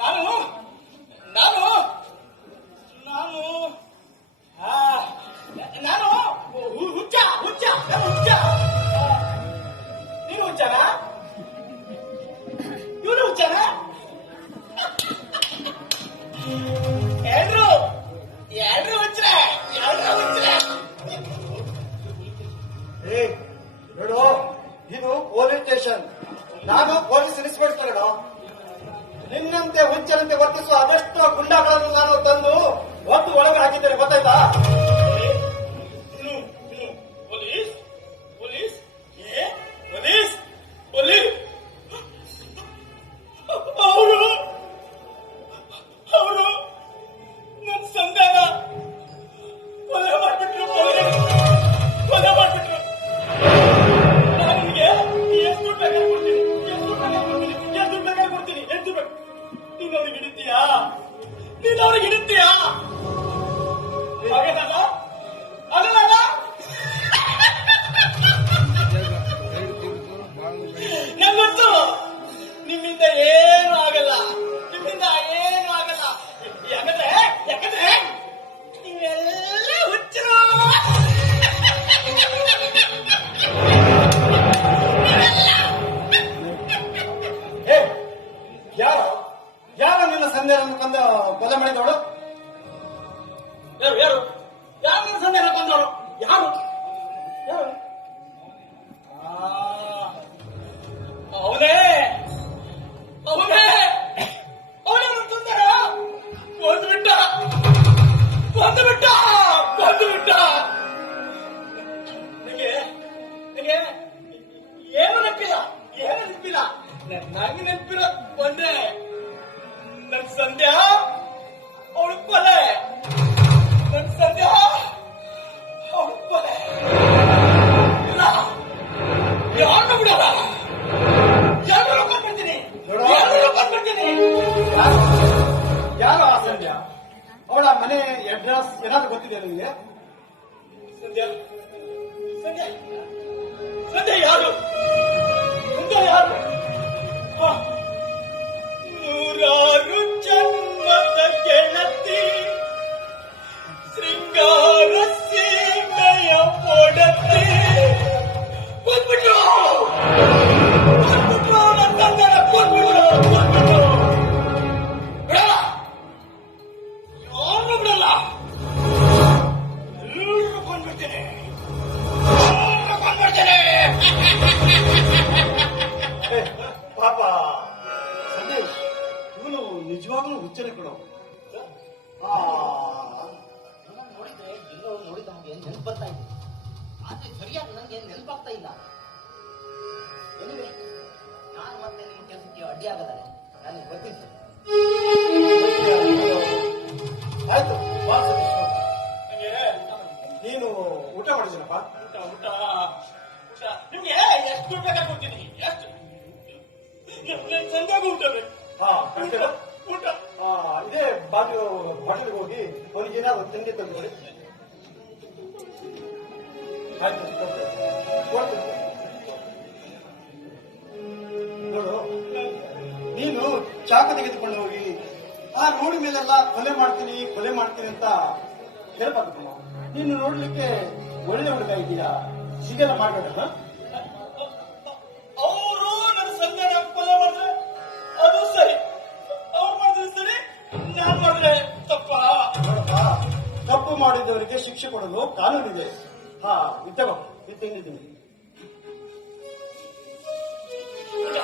ನಾನು ನಾನು ಹುಚ್ಚಿನಂತೆ ಹುಚ್ಚಿನಂತೆ ವರ್ತಿಸುವ ಅದೆಷ್ಟೋ ಗುಂಡಗಳನ್ನು ನಾನು ತಂದು ಒಂದು ಒಳಗೆ ಹಾಕಿದ್ದೇನೆ ಗೊತ್ತಾಯ್ತಾ? ಹಿಡಿತೀಯಾ ನೀನು ಅವ್ರಿಗೆ ಹಿಡಿತೀಯಾ ಹಾಗೇನಲ್ಲ ಕೊಂದ ಕೊಲೆ ಮಾಡಿದವಳು? ಯಾರು ಯಾರು? ಸಂದೇಹ ಬಂದವಳು? ಯಾರು? ಅವನೇ! ಅವನೇ! ಅವನೇ ಬಂದು ಕೊಂದು ಬಿಟ್ಟ ಬಂದು ಬಿಟ್ಟ ಬಂದು ಬಿಟ್ಟ ನಿಮಗೆ ನಿಮಗೆ ಏನು ನೆನಪಿಲ್ಲ ಏನು ನೆನಪಿಲ್ಲ. ನನಗೆ ಒಂದೇ ನನ್ನ ಸಂಧ್ಯಾ ಅವಳು ಕೊಲೆ ನನ್ನ ಸಂಧ್ಯಾ ಅವಳು ಕೊಲೆ ಇಲ್ಲ. ಯಾರನ್ನೂ ಬಿಡಲ್ಲ? ಯಾರನ್ನೂ ಕೊಂಡ್ಬಿಡ್ತೀನಿ ಯಾರನ್ನೂ ಕೊಂಡ್ಬಿಡ್ತೀನಿ ಯಾರು ಆ ಸಂಧ್ಯಾ? ಅವಳ ಮನೆ ಅಡ್ರೆಸ್ ಏನಾದ್ರು ಗೊತ್ತಿದೆಯಾ ನಿಮಗೆ ಸಂಧ್ಯಾ ಸಂಧ್ಯಾ. ಸಂಧ್ಯಾ. ಪಾಪ ಸಂದೇಶ್ ಇವನು ನಿಜವಾಗ್ಲೂ ಹುಚ್ಚನೆ ಕೊಡೋ ನೋಡಿದ್ರೆ ಎಲ್ಲೋ ನೋಡಿದ ನಮ್ಗೆ ನೆನಪು ಬರ್ತಾ ಇದೆ ಆದ್ರೆ ಸರಿಯಾಗಿ ನನಗೆ ನೆನಪಾಗ್ತಾ ಇಲ್ಲ ಎನಿವೆ ನಾನು ಮತ್ತೆ ನಿಮ್ಮ ಕೆಲಸಕ್ಕೆ ಅಡ್ಡಿಯಾಗದರೆ ನನಗೆ ಗೊತ್ತಿತ್ತು ಸರ್ ಆಯ್ತು ಬಾ ಸತೀಶ್ ನನಗೆ ನೀನು ಊಟ ಮಾಡಿದ್ದೀನಪ್ಪ ಊಟ ಊಟ ಊಟ ನಿಮ್ಗೆ ಎಷ್ಟು ದುಡ್ಡು ಅವನಿಗೆ ತಂಗಿ. ನೋಡು ನೀನು ಚಾಕ ತೆಗೆದುಕೊಂಡು ಹೋಗಿ, ಆ ರೋಡ್ ಮೇಲೆಲ್ಲ ಕೊಲೆ ಮಾಡ್ತೀನಿ ಕೊಲೆ ಮಾಡ್ತೀನಿ ಅಂತ ಹೇಳ್ಬಾರ್ದು. ನೀನು ನೋಡ್ಲಿಕ್ಕೆ ಒಳ್ಳೆ ಹುಡುಗ ಇದೀಯಾ ಸಿಗಲ್ಲ ಮಾಡ್ಬೇಕಲ್ಲ ಮಾಡಿದವರಿಗೆ ಶಿಕ್ಷೆ ಕೊಡಲು ಕಾನೂನಿದೆ. ಹಾ ಇದ್ದವ ಇತ್ತಿದ್ದೀನಿ ಊಟ